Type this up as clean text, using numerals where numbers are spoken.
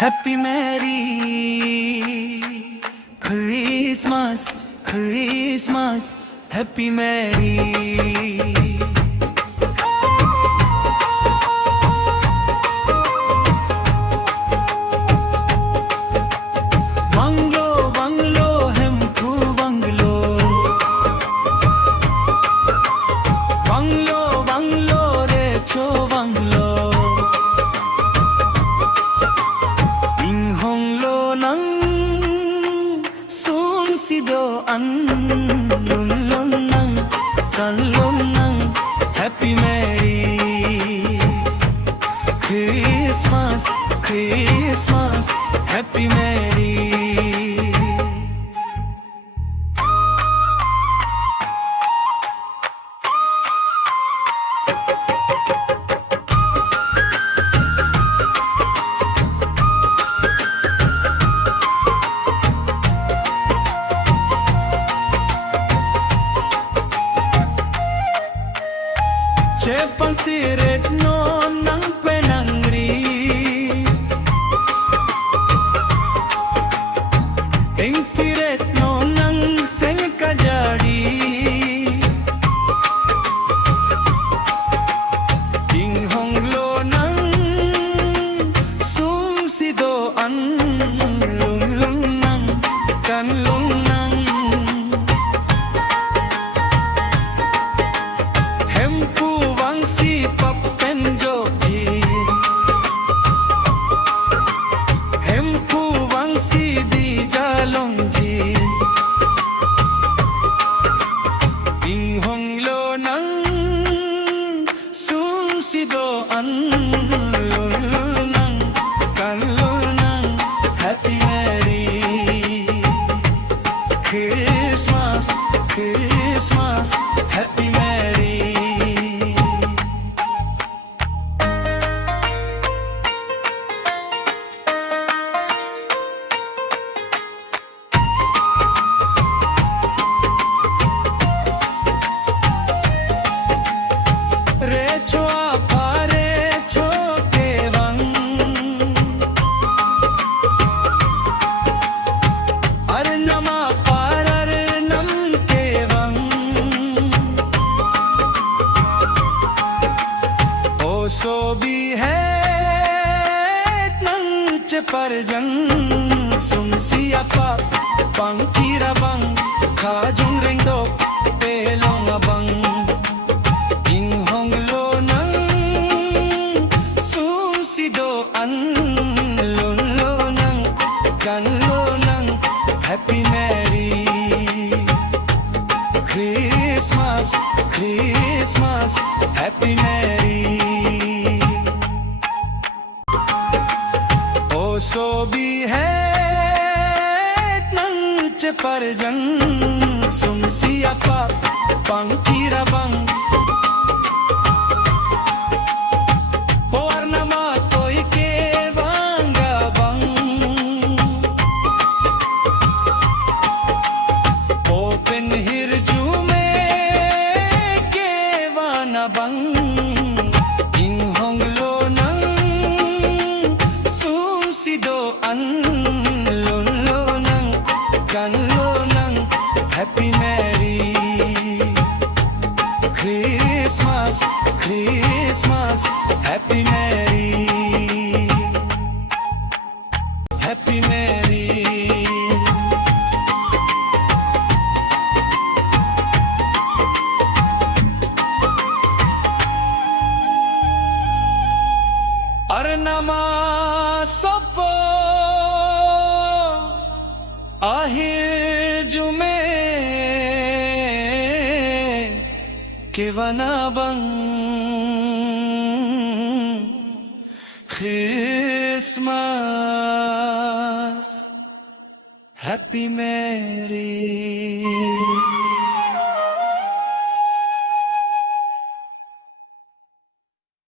Happy Merry Christmas, Christmas, Happy Merry. Banglo, banglo, hemku banglo. Banglo, banglo, re cho banglo. Inghonglo nang sum sido an lun lun nang kan lun nang. Happy Merry Christmas, Christmas, Happy Merry. Cepang tiret no nang penangri Eng tiret no nang seng kajadi King honglo nang sum sido an lung lung nang kan lung nang Si papen joji hempu wangsi di jalongji ding honglo nang sum sido an lul nang kan lul nang. Happy Merry Christmas, Christmas, Happy Merry. So be het nang ceparjang sum siapa pangkira bang kajung reng dok pelong abang ing hong lo nang sum sido an lon lo nang kan lo nang. Happy Merry Christmas, Christmas, Happy Merry. So be het nang ceparjang sum siapa pangkira bang pewarna matoi ke bangga bang open hirju me ke wana bang ing hong lo nang sido an lun lo nang kan lo nang. Happy Merry Christmas, Christmas, Happy Merry, Happy Merry. Arnama sopo ahir jume kewana bang Christmas, Happy Merry.